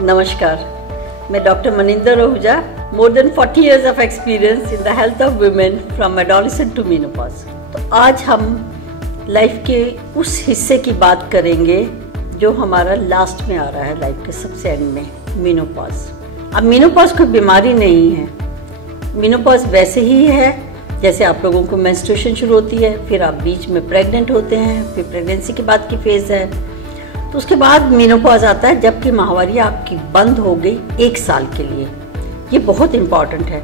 नमस्कार, मैं doctor Maninder Ahuja, more than 40 years of experience in the health of women from adolescent to menopause। तो आज हम लाइफ के उस हिस्से की बात करेंगे जो हमारा लास्ट में आ रहा है, लाइफ के सबसे एंड में, मेनोपॉज। अब मेनोपॉज कोई बीमारी नहीं है, मेनोपॉज वैसे ही है जैसे आप लोगों को मेंस्ट्रुएशन शुरू होती है, फिर आप बीच में प्रेग्नेंट होते हैं, फिर प्रेगनेंसी के बाद की फेज है, तो उसके बाद मेनोपॉज आता है जबकि माहवारी आपकी बंद हो गई 1 साल के लिए। ये बहुत इम्पॉर्टेंट है,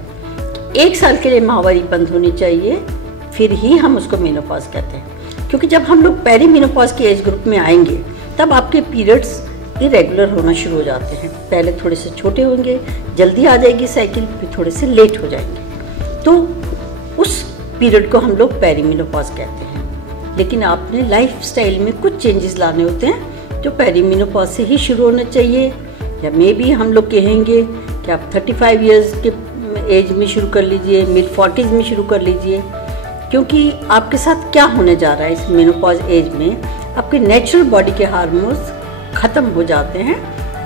1 साल के लिए माहवारी बंद होनी चाहिए, फिर ही हम उसको मेनोपॉज कहते हैं। क्योंकि जब हम लोग पेरी मेनोपॉज के एज ग्रुप में आएंगे तब आपके पीरियड्स इरेगुलर होना शुरू हो जाते हैं। पहले थोड़े से छोटे होंगे, जल्दी आ जाएगी साइकिल, फिर थोड़े से लेट हो जाएंगे, तो उस पीरियड को हम लोग पेरी मेनोपॉज कहते हैं। लेकिन आपने लाइफ स्टाइल में कुछ चेंजेस लाने होते हैं जो पेरी मेनोपॉज से ही शुरू होना चाहिए, या मे बी हम लोग कहेंगे कि आप 35 इयर्स के एज में शुरू कर लीजिए, मिड 40s में शुरू कर लीजिए। क्योंकि आपके साथ क्या होने जा रहा है इस मेनोपॉज एज में, आपके नेचुरल बॉडी के हार्मोन्स ख़त्म हो जाते हैं,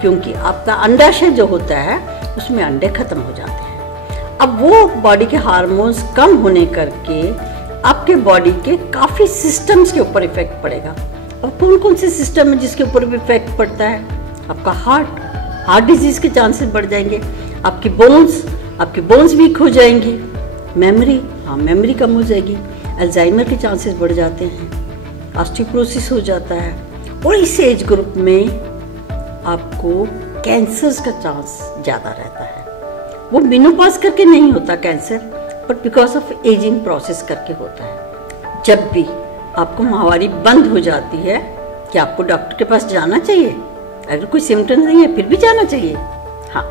क्योंकि आपका अंडाशय जो होता है उसमें अंडे ख़त्म हो जाते हैं। अब वो बॉडी के हार्मोन्स कम होने करके आपके बॉडी के काफ़ी सिस्टम्स के ऊपर इफेक्ट पड़ेगा। अब कौन कौन से सिस्टम है जिसके ऊपर भी इफेक्ट पड़ता है? आपका हार्ट डिजीज के चांसेस बढ़ जाएंगे, आपकी बोन्स वीक हो जाएंगी, मेमोरी कम हो जाएगी, अल्जाइमर के चांसेस बढ़ जाते हैं, ऑस्टियोपोरोसिस हो जाता है, और इस एज ग्रुप में आपको कैंसर्स का चांस ज़्यादा रहता है। वो मेनोपॉज करके नहीं होता cancer, but because of ageing process करके होता है। जब भी आपको माहवारी बंद हो जाती है कि आपको डॉक्टर के पास जाना चाहिए, अगर कोई सिम्टम्स नहीं है फिर भी जाना चाहिए। हाँ,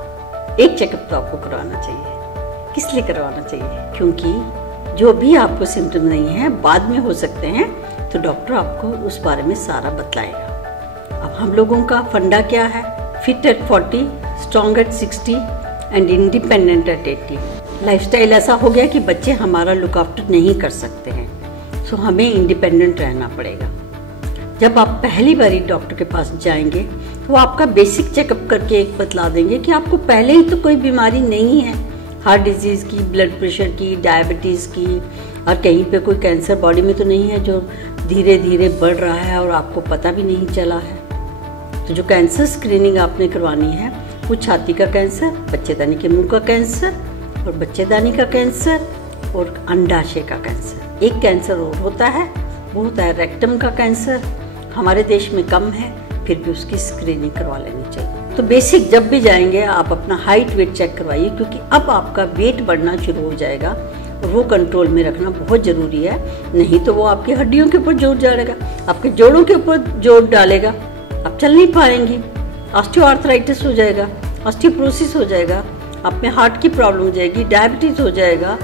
एक चेकअप तो आपको करवाना चाहिए। किस लिए करवाना चाहिए? क्योंकि जो भी आपको सिम्टम नहीं है बाद में हो सकते हैं, तो डॉक्टर आपको उस बारे में सारा बतलाएगा। अब हम लोगों का फंडा क्या है? Fit at 40, strong at 60 and independent at 80। Lifestyle ऐसा हो गया कि बच्चे हमारा लुक आफ्टर नहीं कर सकते हैं, सो हमें इंडिपेंडेंट रहना पड़ेगा। जब आप पहली बारी डॉक्टर के पास जाएंगे तो वो आपका बेसिक चेकअप करके एक बतला देंगे कि आपको पहले ही तो कोई बीमारी नहीं है, हार्ट डिजीज़ की, ब्लड प्रेशर की, डायबिटीज़ की, और कहीं पे कोई कैंसर बॉडी में तो नहीं है जो धीरे धीरे बढ़ रहा है और आपको पता भी नहीं चला है। तो जो कैंसर स्क्रीनिंग आपने करवानी है वो छाती का कैंसर, बच्चेदानी के मुंह का कैंसर, और बच्चेदानी का कैंसर, और अंडाशय का कैंसर। एक कैंसर और होता है, वो होता है रेक्टम का कैंसर। हमारे देश में कम है, फिर भी उसकी स्क्रीनिंग करवा लेनी चाहिए। तो बेसिक जब भी जाएंगे आप अपना हाइट वेट चेक करवाइए, क्योंकि अब आपका वेट बढ़ना शुरू हो जाएगा और वो कंट्रोल में रखना बहुत ज़रूरी है। नहीं तो वो आपकी हड्डियों के ऊपर जोर डालेगा, आपके जोड़ों के ऊपर जोर डालेगा, आप चल नहीं पाएंगी, ऑस्टियोआर्थराइटिस हो जाएगा, ऑस्टियोपोरोसिस हो जाएगा, आप में हार्ट की प्रॉब्लम हो जाएगी, डायबिटीज़ हो जाएगा,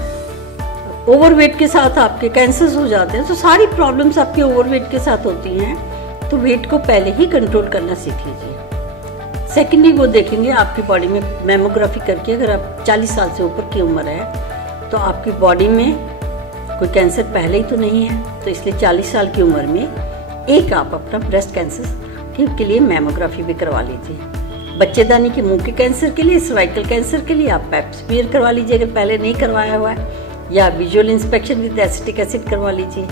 ओवरवेट के साथ आपके कैंसर्स हो जाते हैं। तो सारी प्रॉब्लम्स आपके ओवरवेट के साथ होती हैं। तो वेट को पहले ही कंट्रोल करना सीख लीजिए। सेकेंडली वो देखेंगे आपकी बॉडी में मैमोग्राफी करके, अगर आप 40 साल से ऊपर की उम्र है तो आपकी बॉडी में कोई कैंसर पहले ही तो नहीं है, तो इसलिए 40 साल की उम्र में एक आप अपना ब्रेस्ट कैंसर के लिए मैमोग्राफी भी करवा लीजिए। बच्चेदानी के मुंह के कैंसर के लिए, सर्वाइकल कैंसर के लिए आप पैप स्मीयर करवा लीजिए अगर पहले नहीं करवाया हुआ है, या visual inspection with acetic acid करवा लीजिए।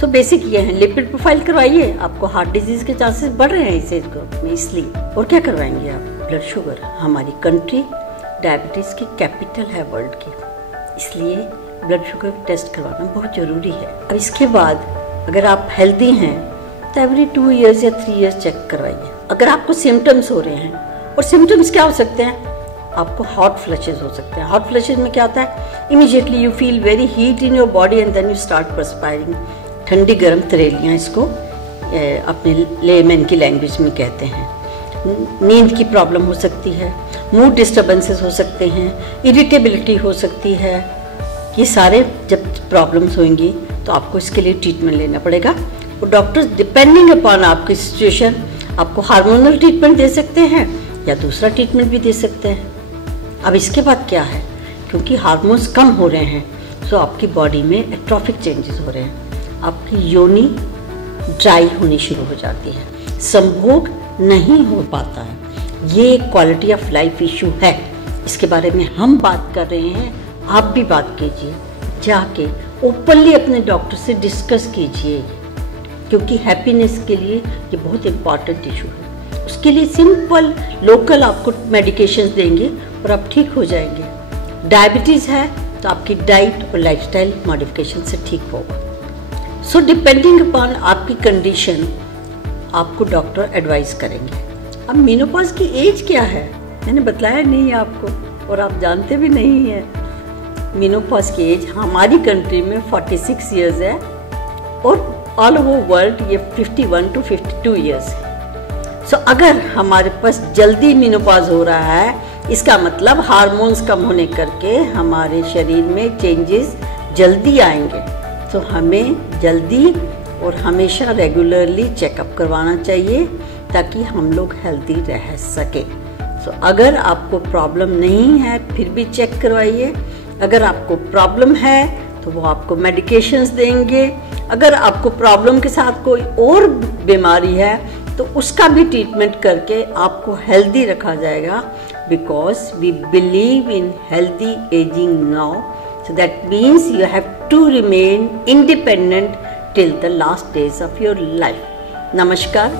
सो बेसिक ये है, लिपिड प्रोफाइल करवाइए। आपको हार्ट डिजीज के चांसेस बढ़ रहे हैं इस एज ग्रुप में, इसलिए। और क्या करवाएंगे आप? Blood sugar. हमारी कंट्री डायबिटीज की कैपिटल है वर्ल्ड की, इसलिए ब्लड शुगर टेस्ट करवाना बहुत जरूरी है। और इसके बाद अगर आप हेल्दी हैं तो एवरी 2 years या 3 years चेक करवाइए। अगर आपको सिम्टम्स हो रहे हैं, और सिम्टम्स क्या हो सकते हैं? आपको हॉट फ्लशेज हो सकते हैं। हॉट फ्लशेज में क्या होता है? Immediately you feel very heat in your body and then you start perspiring. ठंडी गर्म तरेलियाँ इसको अपने लेमैन की लैंग्वेज में कहते हैं। नींद की प्रॉब्लम हो सकती है, मूड डिस्टर्बेंसेस हो सकते हैं, इरिटेबिलिटी हो सकती है। ये सारे जब प्रॉब्लम्स होंगी तो आपको इसके लिए ट्रीटमेंट लेना पड़ेगा। और डॉक्टर्स डिपेंडिंग अपॉन आपकी सिचुएशन आपको हार्मोनल ट्रीटमेंट दे सकते हैं या दूसरा ट्रीटमेंट भी दे सकते हैं। अब इसके बाद क्या है? क्योंकि हार्मोन्स कम हो रहे हैं, सो आपकी बॉडी में एट्रोफिक चेंजेस हो रहे हैं, आपकी योनि ड्राई होनी शुरू हो जाती है, संभोग नहीं हो पाता है, ये क्वालिटी ऑफ लाइफ इशू है। इसके बारे में हम बात कर रहे हैं, आप भी बात कीजिए, जाके ओपनली अपने डॉक्टर से डिस्कस कीजिए, क्योंकि हैप्पीनेस के लिए ये बहुत इम्पॉर्टेंट इशू है। उसके लिए सिंपल लोकल आपको मेडिकेशंस देंगे और आप ठीक हो जाएंगे। डायबिटीज़ है तो आपकी डाइट और लाइफस्टाइल मॉडिफिकेशन से ठीक होगा। सो डिपेंडिंग अपॉन आपकी कंडीशन आपको डॉक्टर एडवाइस करेंगे। अब मेनोपॉज की एज क्या है मैंने बताया नहीं आपको, और आप जानते भी नहीं हैं। मेनोपॉज की एज हमारी कंट्री में 46 इयर्स है और ऑल ओवर वर्ल्ड ये 51 to 52 इयर्स है। सो अगर हमारे पास जल्दी मेनोपॉज हो रहा है, इसका मतलब हार्मोन्स कम होने करके हमारे शरीर में चेंजेस जल्दी आएंगे। तो हमें जल्दी और हमेशा रेगुलरली चेकअप करवाना चाहिए ताकि हम लोग हेल्दी रह सके। सो अगर आपको प्रॉब्लम नहीं है फिर भी चेक करवाइए। अगर आपको प्रॉब्लम है तो वो आपको मेडिकेशंस देंगे। अगर आपको प्रॉब्लम के साथ कोई और बीमारी है तो उसका भी ट्रीटमेंट करके आपको हेल्दी रखा जाएगा, because we believe in healthy ageing now. So that means you have to remain independent till the last days of your life. Namaskar.